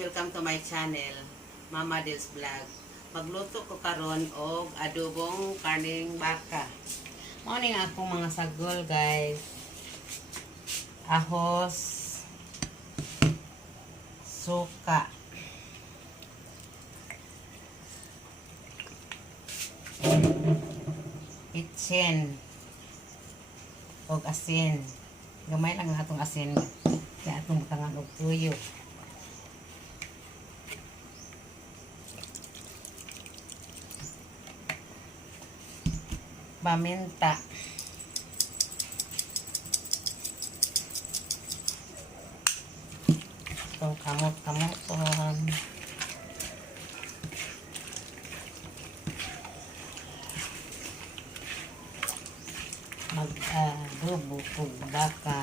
welcome to my channel, Mama Dels Vlog. Magluto ko karon og adobong karning baka. Mao ning akong mga sagol, guys. Ahos, suka, itchen, og asin. Gamay lang ang atong asin. Kaya atong tangan og tuyo. Paminta. Itong kamot-kamoton. Mag-adobo kung baka.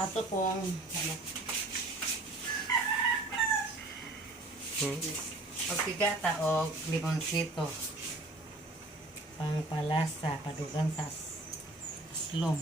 Ato pong pagtigata o limonsito pangpalasa padugang sa aslom.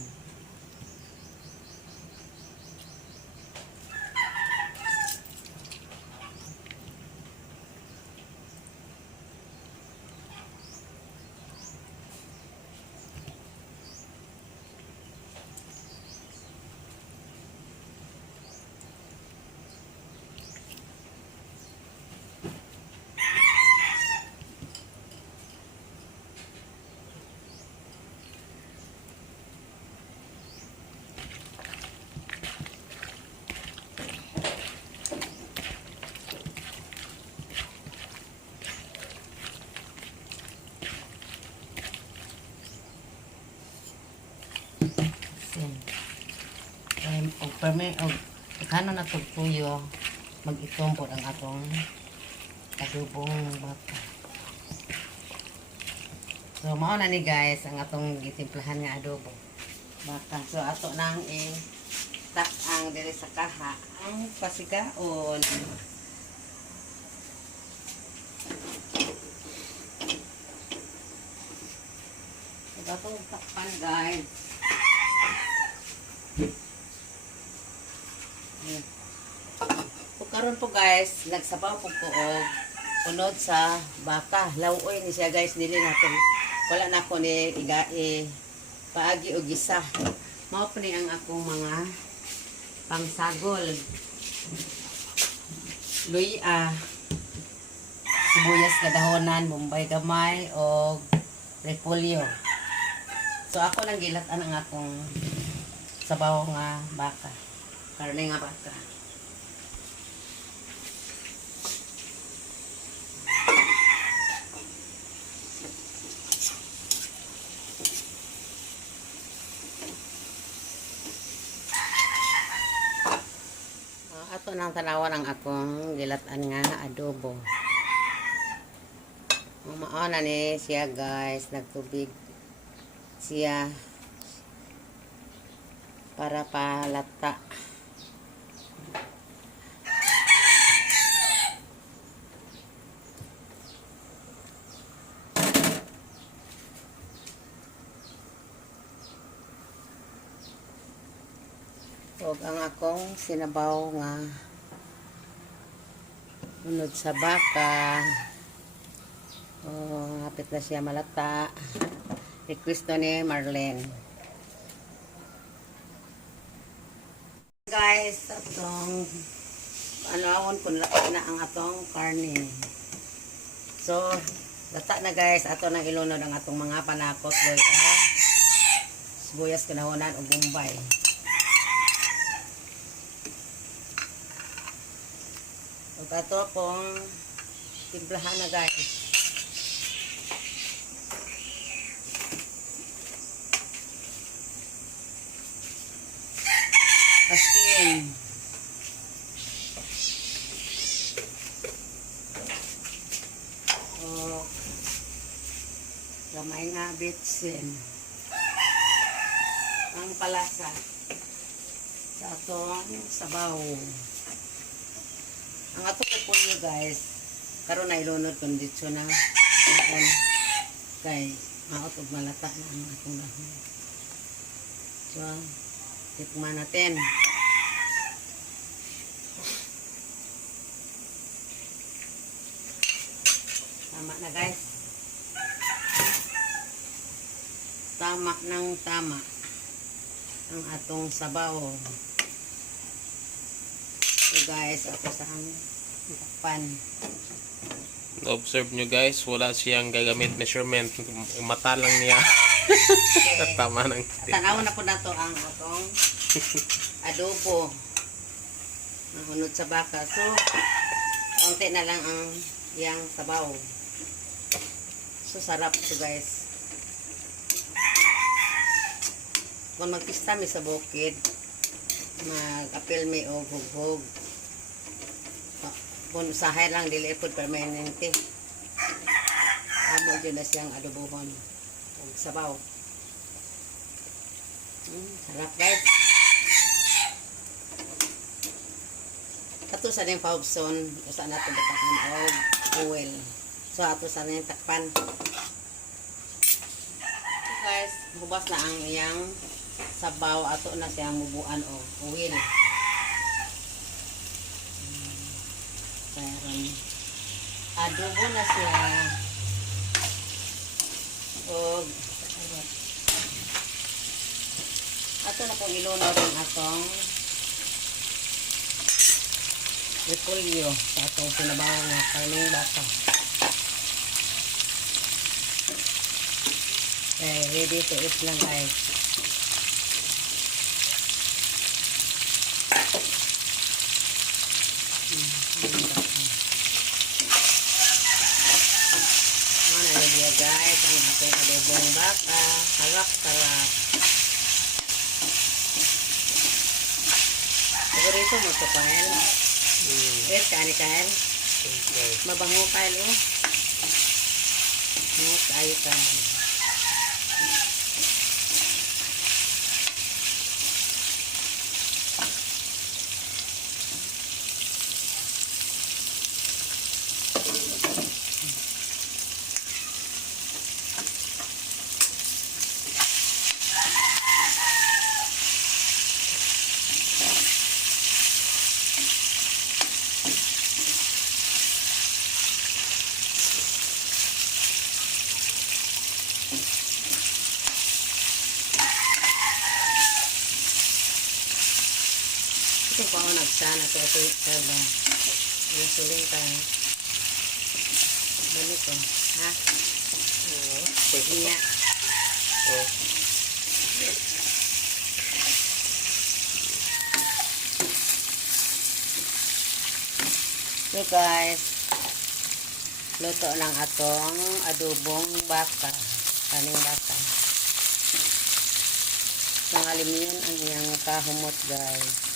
Og permi og kanon na tuyo mag-itom po ang atong adobong baka. So mao na ni guys ang atong gitimplahan nga adobo baka. So ato nang tak ang diri sa kaha ang pasigaon. So atong takpan, guys. Karon po guys, nagsabaw po ko og unod sa baka. Lawoy ni siya guys, dili natin. Wala na ko ni paagi og gisa. Mao po ni ang akong mga pangsagol. Luya, sibuyas kadahonan, bombay gamay og repolyo. So ako nang gilatan ang akong sabaw nga baka. Karne nga baka. Ato nang tanawan ang akong gilatan nga adobo. Mao na ni siya guys, nagtubig siya para palata. Og ang akong sinabaw nga unod sa baka. Oh, hapit na siya malata. Request to ni Marlene. Guys, atong awon kun lata na ang atong karne. So, lata na guys, ato nang ilunod ang atong mga panakot, sibuyas kanahonan o bombay. Ito pong timplahan na guys. Asin. O gamay nga bitsin. Ang palasa sa atong sabaw. Ang atong repolyo guys, karon na ilunod kondisyon na kay maot og malata na ang atong dahon. So, tikman natin. Tama na guys. Tama ng tama ang atong sabaw. So guys, ako sa pan. Na-observe nyo guys, wala siyang gagamit measurement. Mata lang niya. Okay. Tama ng Tanaw na po na to ang atong adobo. Nahunod sa baka. So, konti na lang ang iyang sabaw. So, sarap to guys. Kung magpista mi sa bukid, mag-apil mi o hughog. Kung usahay lang, dili ipod permanente. Amo dyan na siyang adobohon. Sabaw. Sarap guys. Ato sa rin paubson, usa na ito batakan og oil. So ato sa rin takpan. So guys, hubas na ang iyang sabaw. Ato na siyang mubuan o oil. Mayroon adobo na siya. Og ato na pong ilunod ang atong repolyo sa atong sinabawan nga karning baka. Okay, ready to eat na guys. Guys, ang ating adobong baka. Sarap-sarap. Sigurito mo ito, Kyle. Yes, kani, Kyle. Mabango, Kyle, oh. Bango tayo, Kyle. Ito po ako nagsana kaya ito ba nasuling tayo ganito ha iya so guys luto ng atong adobong baka kaning baka nangalim yun ang iyang kahumot guys.